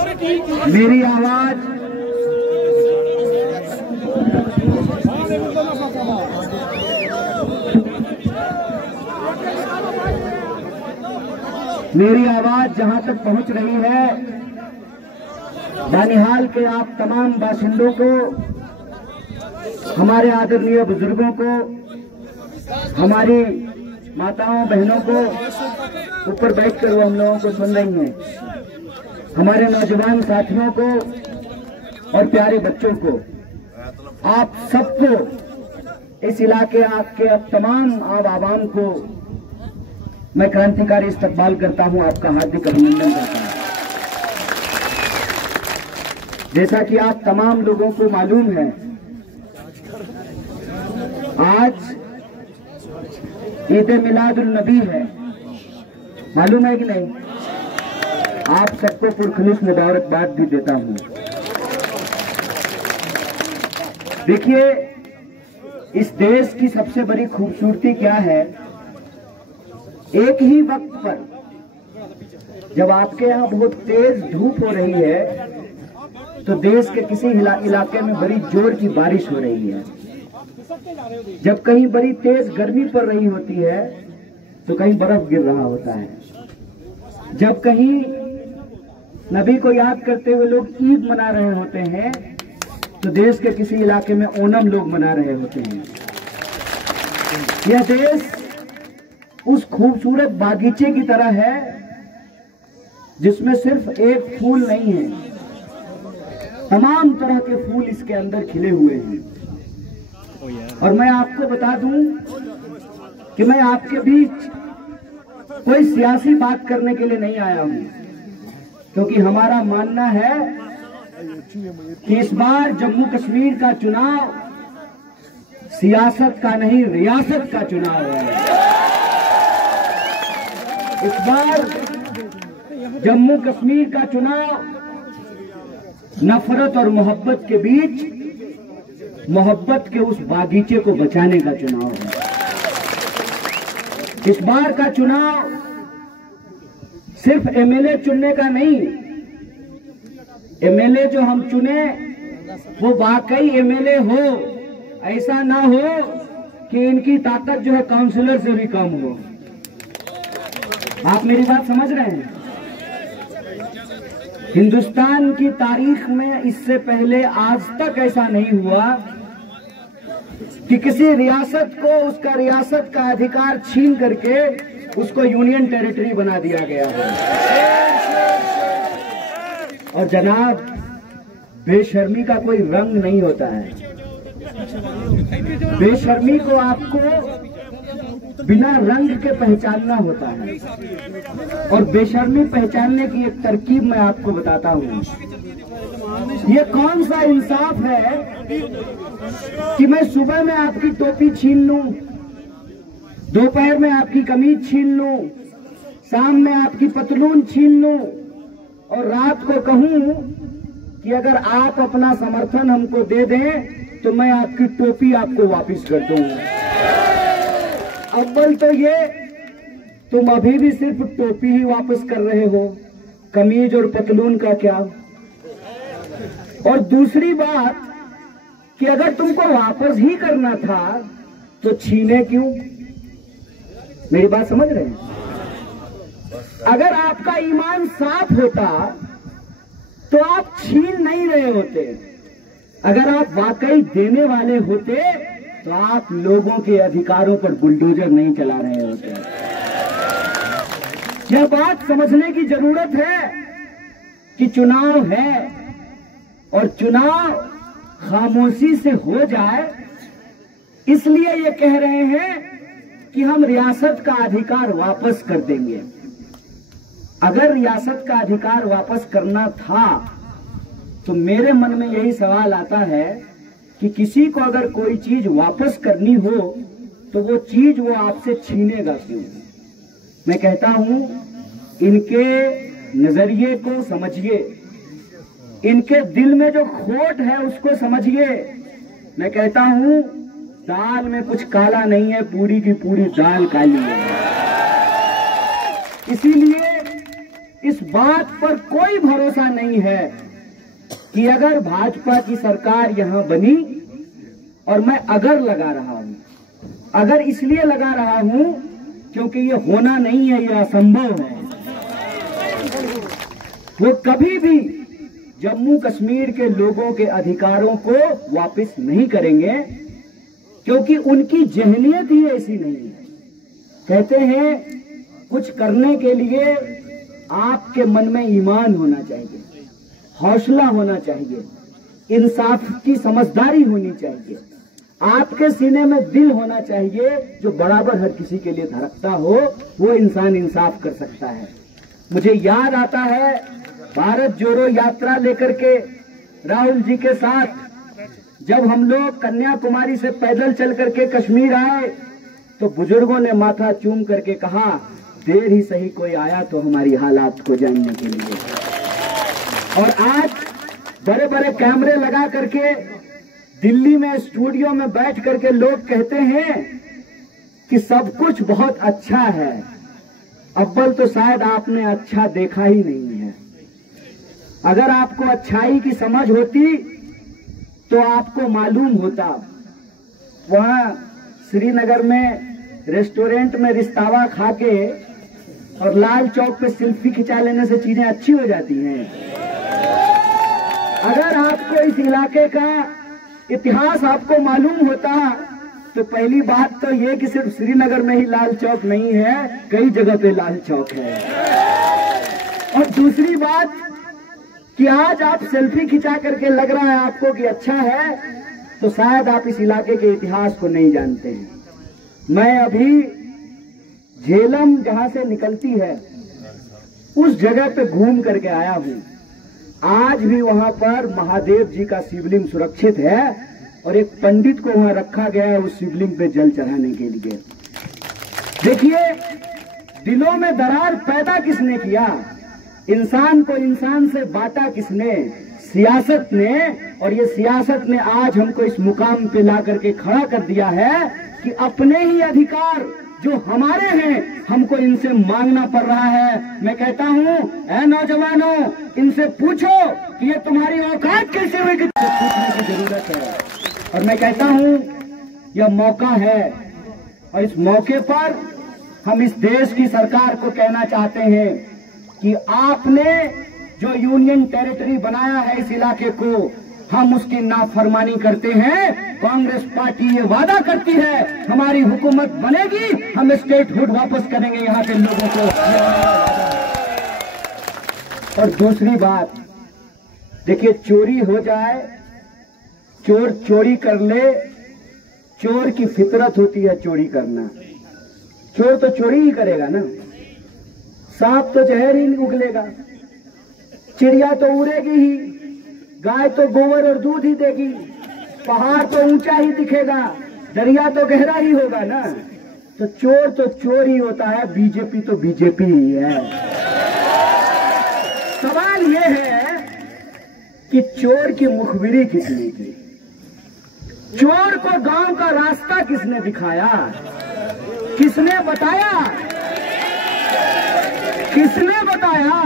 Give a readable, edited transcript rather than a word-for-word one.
मेरी आवाज जहां तक पहुंच रही है, बानिहाल के आप तमाम बाशिंदों को, हमारे आदरणीय बुजुर्गों को, हमारी माताओं बहनों को, ऊपर बैठकर वो हम लोगों को सुन रही हैं, हमारे नौजवान साथियों को और प्यारे बच्चों को, आप सबको, इस इलाके आपके अब तमाम आवाम को मैं क्रांतिकारी इस्तकबाल करता हूं, आपका हार्दिक अभिनंदन करता हूं। जैसा कि आप तमाम लोगों को मालूम है, आज ईद मिलादुल नबी है, मालूम है कि नहीं? आप सबको पुरखलूस मुबारकबाद भी देता हूं। देखिए, इस देश की सबसे बड़ी खूबसूरती क्या है, एक ही वक्त पर जब आपके यहाँ बहुत तेज धूप हो रही है तो देश के किसी इलाके में बड़ी जोर की बारिश हो रही है। जब कहीं बड़ी तेज गर्मी पड़ रही होती है तो कहीं बर्फ गिर रहा होता है। जब कहीं नबी को याद करते हुए लोग ईद मना रहे होते हैं तो देश के किसी इलाके में ओणम लोग मना रहे होते हैं। यह देश उस खूबसूरत बागीचे की तरह है जिसमें सिर्फ एक फूल नहीं है, तमाम तरह के फूल इसके अंदर खिले हुए हैं। और मैं आपको बता दूं कि मैं आपके बीच कोई सियासी बात करने के लिए नहीं आया हूं, क्योंकि हमारा मानना है कि इस बार जम्मू कश्मीर का चुनाव सियासत का नहीं, रियासत का चुनाव है। इस बार जम्मू कश्मीर का चुनाव नफरत और मोहब्बत के बीच मोहब्बत के उस बागीचे को बचाने का चुनाव है। इस बार का चुनाव सिर्फ एमएलए चुनने का नहीं, एमएलए जो हम चुने वो वाकई एमएलए हो, ऐसा ना हो कि इनकी ताकत जो है काउंसिलर से भी कम हो। आप मेरी बात समझ रहे हैं? हिंदुस्तान की तारीख में इससे पहले आज तक ऐसा नहीं हुआ कि किसी रियासत को उसका रियासत का अधिकार छीन करके उसको यूनियन टेरिटरी बना दिया गया है। और जनाब, बेशर्मी का कोई रंग नहीं होता है। बेशर्मी को आपको बिना रंग के पहचानना होता है, और बेशर्मी पहचानने की एक तरकीब मैं आपको बताता हूँ। ये कौन सा इंसाफ है कि मैं सुबह में आपकी टोपी छीन लूं, दोपहर में आपकी कमीज छीन लूं, शाम में आपकी पतलून छीन लूं, और रात को कहूं कि अगर आप अपना समर्थन हमको दे दें तो मैं आपकी टोपी आपको वापस कर दूंगा। अव्वल तो ये, तुम अभी भी सिर्फ टोपी ही वापस कर रहे हो, कमीज और पतलून का क्या? और दूसरी बात कि अगर तुमको वापस ही करना था तो छीने क्यों? मेरी बात समझ रहे हैं? अगर आपका ईमान साफ होता तो आप छीन नहीं रहे होते। अगर आप वाकई देने वाले होते तो आप लोगों के अधिकारों पर बुलडोजर नहीं चला रहे होते। यह बात समझने की जरूरत है कि चुनाव है, और चुनाव खामोशी से हो जाए, इसलिए ये कह रहे हैं कि हम रियासत का अधिकार वापस कर देंगे। अगर रियासत का अधिकार वापस करना था तो मेरे मन में यही सवाल आता है कि किसी को अगर कोई चीज वापस करनी हो तो वो चीज वो आपसे छीनेगा क्यों? मैं कहता हूं, इनके नजरिए को समझिए, इनके दिल में जो खोट है उसको समझिए। मैं कहता हूं, दाल में कुछ काला नहीं है, पूरी की पूरी दाल काली है। इसीलिए इस बात पर कोई भरोसा नहीं है कि अगर भाजपा की सरकार यहां बनी, और मैं अगर लगा रहा हूं, अगर इसलिए लगा रहा हूं क्योंकि ये होना नहीं है, ये असंभव है। वो कभी भी जम्मू कश्मीर के लोगों के अधिकारों को वापस नहीं करेंगे, क्योंकि उनकी जहनियत ही ऐसी नहीं है। कहते हैं कुछ करने के लिए आपके मन में ईमान होना चाहिए, हौसला होना चाहिए, इंसाफ की समझदारी होनी चाहिए, आपके सीने में दिल होना चाहिए जो बराबर हर किसी के लिए धड़कता हो, वो इंसान इंसाफ कर सकता है। मुझे याद आता है भारत जोड़ो यात्रा लेकर के राहुल जी के साथ जब हम लोग कन्याकुमारी से पैदल चल करके कश्मीर आए, तो बुजुर्गों ने माथा चूम करके कहा, देर ही सही कोई आया तो हमारी हालात को जानने के लिए। और आज बड़े बड़े कैमरे लगा करके दिल्ली में स्टूडियो में बैठ करके लोग कहते हैं कि सब कुछ बहुत अच्छा है। अव्वल तो शायद आपने अच्छा देखा ही नहीं है। अगर आपको अच्छाई की समझ होती तो आपको मालूम होता। वहां श्रीनगर में रेस्टोरेंट में रिश्तावा खा के और लाल चौक पे सेल्फी खिंचा लेने से चीजें अच्छी हो जाती हैं। अगर आपको इस इलाके का इतिहास आपको मालूम होता तो पहली बात तो ये कि सिर्फ श्रीनगर में ही लाल चौक नहीं है, कई जगह पे लाल चौक है। और दूसरी बात कि आज आप सेल्फी खिंचा करके लग रहा है आपको कि अच्छा है, तो शायद आप इस इलाके के इतिहास को नहीं जानते हैं। मैं अभी झेलम जहां से निकलती है उस जगह पे घूम करके आया हूं। आज भी वहां पर महादेव जी का शिवलिंग सुरक्षित है और एक पंडित को वहां रखा गया है उस शिवलिंग पे जल चढ़ाने के लिए। देखिए, दिलों में दरार पैदा किसने किया, इंसान को इंसान से बांटा किसने, सियासत ने। और ये सियासत ने आज हमको इस मुकाम पे ला करके खड़ा कर दिया है कि अपने ही अधिकार जो हमारे हैं हमको इनसे मांगना पड़ रहा है। मैं कहता हूं, ऐ नौजवानों, इनसे पूछो कि ये तुम्हारी औकात कैसे हुई कि पूछने की जरूरत है। और मैं कहता हूं यह मौका है, और इस मौके पर हम इस देश की सरकार को कहना चाहते हैं कि आपने जो यूनियन टेरिटरी बनाया है इस इलाके को, हम उसकी नाफरमानी करते हैं। कांग्रेस पार्टी ये वादा करती है हमारी हुकूमत बनेगी, हम स्टेटहुड वापस करेंगे यहाँ के लोगों को। और दूसरी बात, देखिए, चोरी हो जाए, चोर चोरी कर ले, चोर की फितरत होती है चोरी करना। चोर तो चोरी ही करेगा ना, सांप तो जहर ही उगलेगा, चिड़िया तो उड़ेगी ही, गाय तो गोबर और दूध ही देगी, पहाड़ तो ऊंचा ही दिखेगा, दरिया तो गहरा ही होगा ना। तो चोर ही होता है, बीजेपी तो बीजेपी ही है। सवाल यह है कि चोर की मुखबिरी किसने की, चोर को गांव का रास्ता किसने दिखाया, किसने बताया, किसने बताया?